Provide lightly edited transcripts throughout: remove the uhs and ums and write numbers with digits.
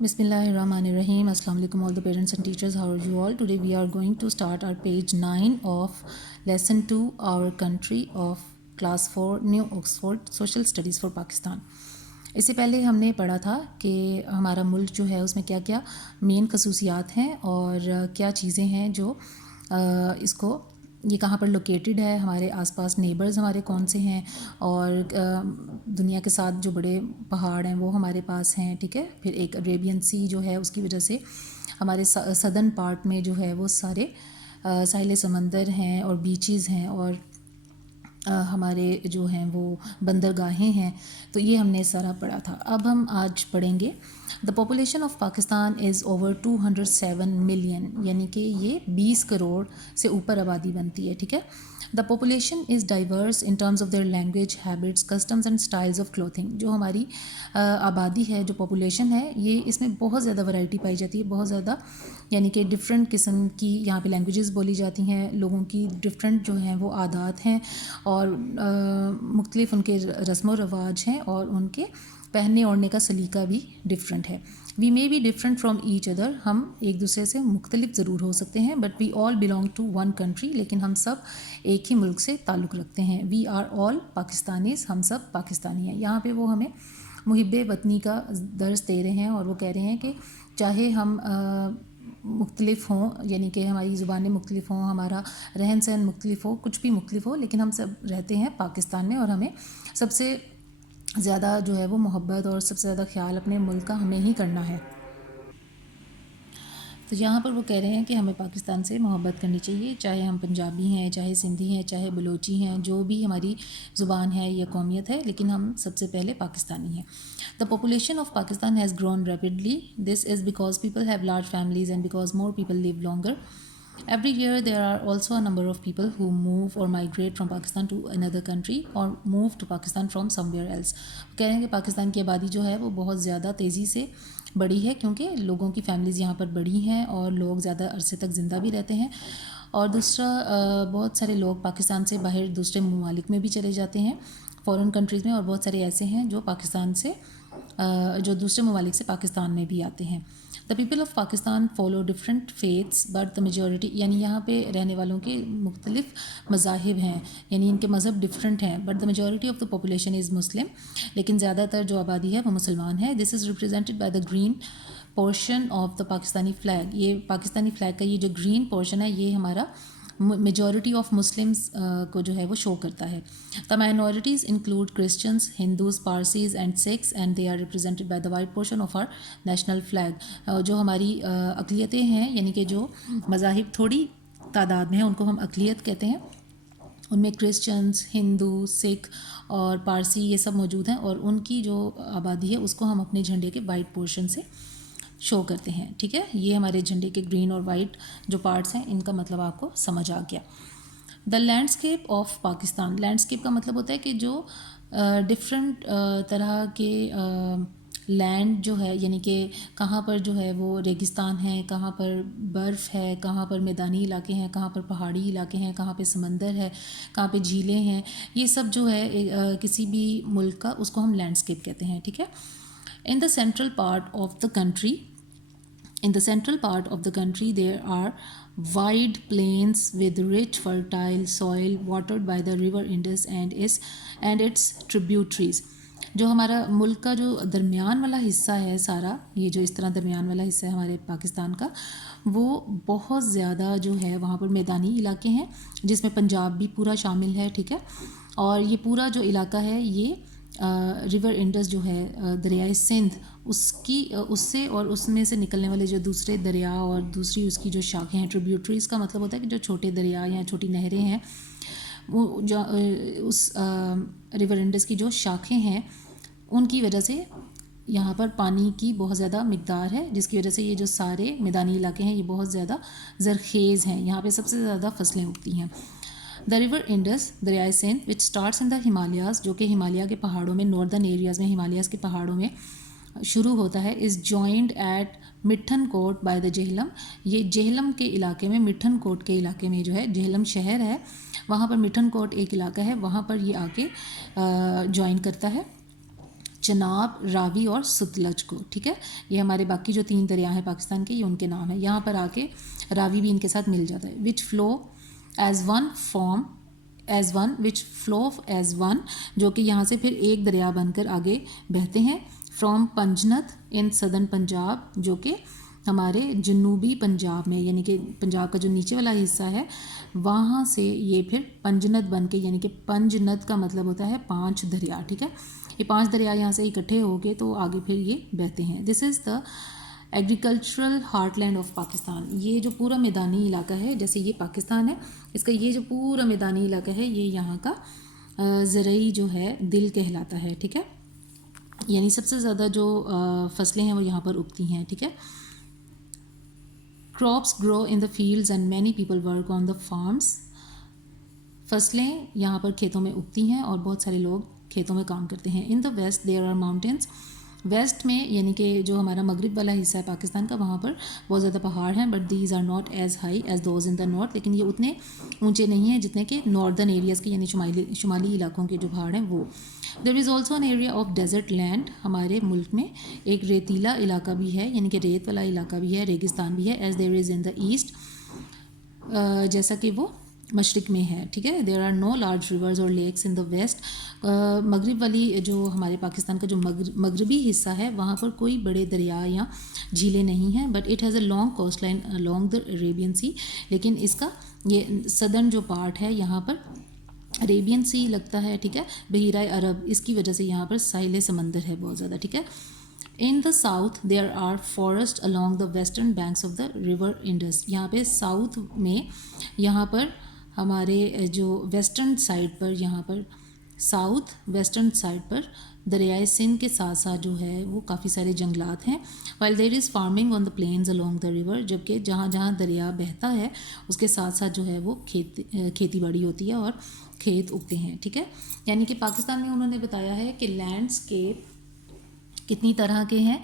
Bismillahirrahmanirrahim. Assalamu alaikum all the parents and teachers. How are you all? Today we are going to start our page 9 of lesson 2, our country of class 4 New Oxford Social Studies for Pakistan. इससे पहले हमने पढ़ा था कि हमारा मुल्क जो है उसमें क्या क्या मेन खसूसियात हैं और क्या चीज़ें हैं जो इसको ये कहाँ पर लोकेटेड है, हमारे आसपास नेबर्स हमारे कौन से हैं और दुनिया के साथ जो बड़े पहाड़ हैं वो हमारे पास हैं, ठीक है। फिर एक अरेबियन सी जो है उसकी वजह से हमारे सदर्न पार्ट में जो है वो सारे साहिल समंदर हैं और बीचेस हैं और हमारे जो हैं वो बंदरगाहें हैं। तो ये हमने सारा पढ़ा था। अब हम आज पढ़ेंगे the population of Pakistan is over 207 million, यानी कि ये 20 करोड़ से ऊपर आबादी बनती है, ठीक है। The population is diverse in terms of their language, habits, customs and styles of clothing. जो हमारी आबादी है, जो पॉपुलेशन है, ये इसमें बहुत ज़्यादा वैरायटी पाई जाती है, बहुत ज़्यादा, यानी कि डिफरेंट किस्म की यहाँ पे लैंग्वेजेस बोली जाती हैं, लोगों की डिफरेंट जो हैं वो आदात हैं और मुख्तलिफ उनके रस्म व रवाज हैं और उनके पहनने ओढ़ने का सलीका भी डिफरेंट है। We may be different from each other, हम एक दूसरे से मुख्तलिफ ज़रूर हो सकते हैं, but we all belong to one country, लेकिन हम सब एक ही मुल्क से ताल्लुक़ रखते हैं। वी आर ऑल पाकिस्तानीज़, हम सब पाकिस्तानी हैं। यहाँ पे वो हमें मुहिब्बे वतनी का दर्स दे रहे हैं और वो कह रहे हैं कि चाहे हम मुख्तलिफ हों, यानी कि हमारी ज़ुबानें मुख्तलिफ हों, हमारा रहन सहन मुख्तलिफ हो, कुछ भी मुख्तलिफ हो, लेकिन हम सब रहते हैं पाकिस्तान में और हमें सबसे ज़्यादा जो है वो मोहब्बत और सबसे ज़्यादा ख्याल अपने मुल्क का हमें ही करना है। तो यहाँ पर वो कह रहे हैं कि हमें पाकिस्तान से मोहब्बत करनी चाहिए, चाहे हम पंजाबी हैं, चाहे सिंधी हैं, चाहे बलोची हैं, जो भी हमारी ज़ुबान है या कौमियत है, लेकिन हम सबसे पहले पाकिस्तानी हैं। The population of Pakistan has grown rapidly, this is because people have large families and because more people live longer. Every year there are also a number of people who move or migrate from Pakistan to another country or move to Pakistan from somewhere else. कह रहे हैं कि पाकिस्तान की आबादी जो है वो बहुत ज़्यादा तेज़ी से बढ़ी है क्योंकि लोगों की फैमिलीज़ यहाँ पर बढ़ी हैं और लोग ज़्यादा अरसे तक ज़िंदा भी रहते हैं। और दूसरा, बहुत सारे लोग पाकिस्तान से बाहर दूसरे ममालिक में भी चले जाते हैं, फ़ॉरेन कंट्रीज़ में, और बहुत सारे ऐसे हैं जो पाकिस्तान से जो दूसरे ममालिक से पाकिस्तान में भी आते हैं। The people of Pakistan follow different faiths but the majority, यानी यहाँ पे रहने वालों के मुख्तलिफ मज़ाहिब हैं, यानी इनके मज़हब डिफरेंट हैं, but the majority of the population is Muslim, लेकिन ज़्यादातर जो आबादी है वो मुसलमान है। This is represented by the green portion of the Pakistani flag. ये पाकिस्तानी फ्लैग का ये जो ग्रीन पोर्शन है ये हमारा मेजॉरिटी ऑफ मुस्लिम्स को जो है वो शो करता है। The minorities include Christians, Hindus, Parsis and Sikhs and they are represented by the white portion of our national flag. जो हमारी अक़लियतें हैं, यानी कि जो मज़ाहिब थोड़ी तादाद में हैं, उनको हम अक़लियत कहते हैं। उनमें क्रिश्चियंस, हिंदू, सिख और पारसी ये सब मौजूद हैं और उनकी जो आबादी है उसको हम अपने झंडे के वाइट पोर्शन से शो करते हैं, ठीक है। ये हमारे झंडे के ग्रीन और वाइट जो पार्ट्स हैं, इनका मतलब आपको समझ आ गया। The landscape of Pakistan, landscape का मतलब होता है कि जो डिफरेंट तरह के लैंड जो है, यानी कि कहाँ पर जो है वो रेगिस्तान है, कहाँ पर बर्फ़ है, कहाँ पर मैदानी इलाके हैं, कहाँ पर पहाड़ी इलाके हैं, कहाँ पे समंदर है, कहाँ पे झीलें हैं, ये सब जो है किसी भी मुल्क का, उसको हम लैंडस्केप कहते हैं, ठीक है। In the central part of the country, there are wide plains with rich fertile soil watered by the river Indus and its tributaries. जो हमारा मुल्क का जो दरमियान वाला हिस्सा है सारा, ये जो इस तरह दरमियान वाला हिस्सा है हमारे पाकिस्तान का, वो बहुत ज़्यादा जो है वहाँ पर मैदानी इलाके हैं जिसमें पंजाब भी पूरा शामिल है, ठीक है। और ये पूरा जो इलाका है ये रिवर इंडस जो है दरियाए सिंध, उससे और उसमें से निकलने वाले जो दूसरे दरिया और दूसरी उसकी जो शाखें हैं, ट्रिब्यूटरीज़ का मतलब होता है कि जो छोटे दरिया या छोटी नहरें हैं, वो जो उस रिवर इंडस की जो शाखें हैं उनकी वजह से यहाँ पर पानी की बहुत ज़्यादा मिक़दार है, जिसकी वजह से ये जो सारे मैदानी इलाके हैं ये बहुत ज़्यादा ज़रख़ेज़ हैं, यहाँ पे सबसे ज़्यादा फसलें उगती हैं। द रिवर इंडस, दरियाए Sindh, which starts in the Himalayas, जो कि हिमालय के पहाड़ों में, नॉर्दर्न एरियाज़ में, हिमालयाज़ के पहाड़ों में शुरू होता है, is joined at Mithankot by the Jhelum. ये जेहलम के इलाके में, मिठन कोट के इलाके में जो है, जेहलम शहर है, वहाँ पर मिठन कोट एक इलाका है, वहाँ पर ये आके जॉइन करता है चनाब, रावी और सतलज को, ठीक है। ये हमारे बाकी जो 3 दरिया हैं पाकिस्तान के, ये उनके नाम है। यहाँ पर आके रावी भी इनके साथ मिल जाता है। Which flow as one form as one, which flow as one, जो कि यहाँ से फिर एक दरिया बनकर आगे बहते हैं। From Panjnad in southern Punjab, जो कि हमारे जनूबी पंजाब में, यानी कि पंजाब का जो नीचे वाला हिस्सा है वहाँ से ये फिर पंजनत बन के, यानी कि पंजनत का मतलब होता है 5 दरिया, ठीक है। ये 5 दरिया यहाँ से इकट्ठे हो गए तो आगे फिर ये बहते हैं। This is the agricultural heartland of Pakistan. ये जो पूरा मैदानी इलाका है, जैसे ये पाकिस्तान है, इसका ये जो पूरा मैदानी इलाका है ये यहाँ का ज़रई जो है दिल कहलाता है, ठीक है। यानी सबसे ज़्यादा जो फसलें हैं वो यहाँ पर उगती हैं, ठीक है। Crops grow in the fields and many people work on the farms. फसलें यहाँ पर खेतों में उगती हैं और बहुत सारे लोग खेतों में काम करते हैं। In the west there are mountains. West में, यानी कि जो हमारा मगरिब वाला हिस्सा है पाकिस्तान का, वहाँ पर बहुत ज़्यादा पहाड़ हैं, but these are not as high as those in the north. लेकिन ये उतने ऊंचे नहीं हैं जितने कि नॉर्दर्न एरियाज़ के, यानी शुमाली इलाकों के जो पहाड़ हैं वो। There is also an area of desert land. हमारे मुल्क में एक रेतीला इलाका भी है, यानी कि रेत वाला इलाका भी है, रेगिस्तान भी है। As there is in the east, जैसा कि वो मशरक़ में है, ठीक है। There are no large rivers or lakes in the west. मगरिब वाली जो हमारे पाकिस्तान का जो मगरबी हिस्सा है वहाँ पर कोई बड़े दरिया या झीलें नहीं हैं, but it has a long coast line along the Arabian sea. लेकिन इसका ये सदर्न जो पार्ट है यहाँ पर अरेबियन सी लगता है, ठीक है, बहीरा अरब, इसकी वजह से यहाँ पर साहिल समंदर है बहुत ज़्यादा, ठीक है। In the south there are forest along the western banks of the river Indus. यहाँ पे साउथ में, यहाँ पर हमारे जो वेस्टर्न साइड पर, यहाँ पर साउथ वेस्टर्न साइड पर दरियाए सिंध के साथ साथ जो है वो काफ़ी सारे जंगलात हैं। While there is farming on the plains along the river, जबकि जहाँ जहाँ दरिया बहता है उसके साथ साथ जो है वो खेती बाड़ी होती है और खेत उगते हैं, ठीक है। यानी कि पाकिस्तान में उन्होंने बताया है कि लैंडस्केप कितनी तरह के हैं।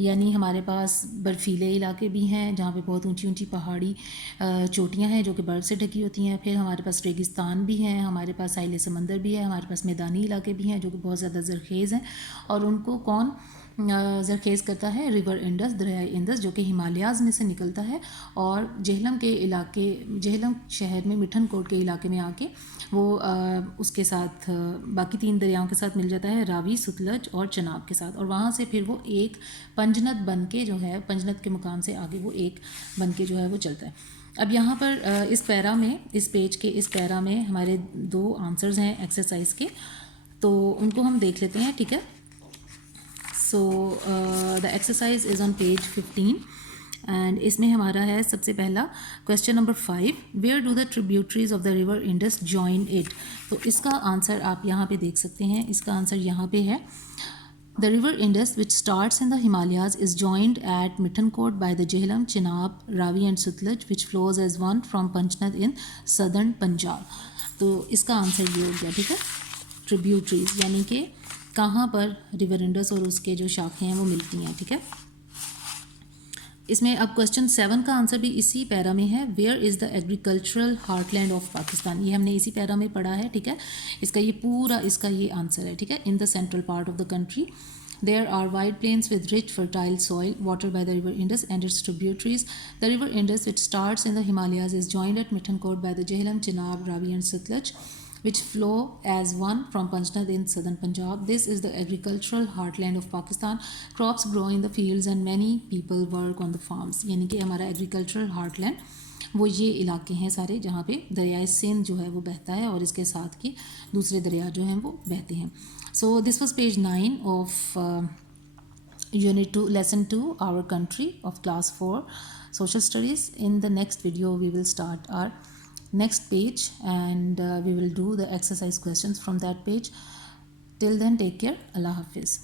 यानी हमारे पास बर्फ़ीले इलाके भी हैं जहाँ पे बहुत ऊंची ऊंची पहाड़ी चोटियाँ हैं जो कि बर्फ़ से ढकी होती हैं। फिर हमारे पास रेगिस्तान भी हैं, हमारे पास साहिल समंदर भी है, हमारे पास मैदानी इलाके भी हैं जो कि बहुत ज़्यादा ज़रखेज़ हैं। और उनको कौन ज़रखेज़ करता है? रिवर इंडस, दरिया इंडस, जो कि हिमालयाज़ में से निकलता है और जेहलम के इलाके, जेहलम शहर में मिठन कोट के इलाके में आके वो उसके साथ बाकी 3 दरियाओं के साथ मिल जाता है, रावी, सतलज और चनाब के साथ। और वहाँ से फिर वो एक पंजनत बन के जो है, पंजनत के मुकाम से आगे वो एक बन के जो है वो चलता है। अब यहाँ पर इस पैरा में, इस पेज के इस पैरा में हमारे 2 आंसर्स हैं एक्सरसाइज के, तो उनको हम देख लेते हैं, ठीक है। So the exercise is on page 15 and इसमें हमारा है सबसे पहला question number 5, where do the tributaries of the river Indus join it. तो इसका आंसर आप यहाँ पे देख सकते हैं, इसका आंसर यहाँ पे है। The river Indus which starts in the Himalayas is joined at Mithankot by the Jhelum, Chenab, Ravi and Sutlej which flows as one from Panjnad in southern Punjab. तो इसका आंसर ये हो गया, ठीक है। ट्रिब्यूटरीज यानी कि कहाँ पर रिवर इंडस और उसके जो शाखें हैं वो मिलती हैं, ठीक है। इसमें अब क्वेश्चन 7 का आंसर भी इसी पैरा में है, where is the agricultural heartland of Pakistan. ये हमने इसी पैरा में पढ़ा है, ठीक है। इसका ये पूरा इसका ये आंसर है, ठीक है। In the central part of the country there are wide plains with rich fertile soil watered by the river Indus and its tributaries. The river Indus, which starts in the Himalayas, is joined at Mithankot by the Jhelum, Chenab, Ravi and Satluj, which flow as one from Panjnad in southern Punjab. This is the agricultural heartland of Pakistan. Crops grow in the fields and many people work on the farms. यानी कि हमारा agricultural heartland वो ये इलाके हैं सारे जहाँ पे दरियाए सिंध जो है वो बहता है और इसके साथ के दूसरे दरिया जो हैं वो बहते हैं। So this was page 9 of Unit 2, Lesson 2, Our Country of Class 4 Social Studies. In the next video we will start our next page and we will do the exercise questions from that page. Till then, take care. Allah Hafiz.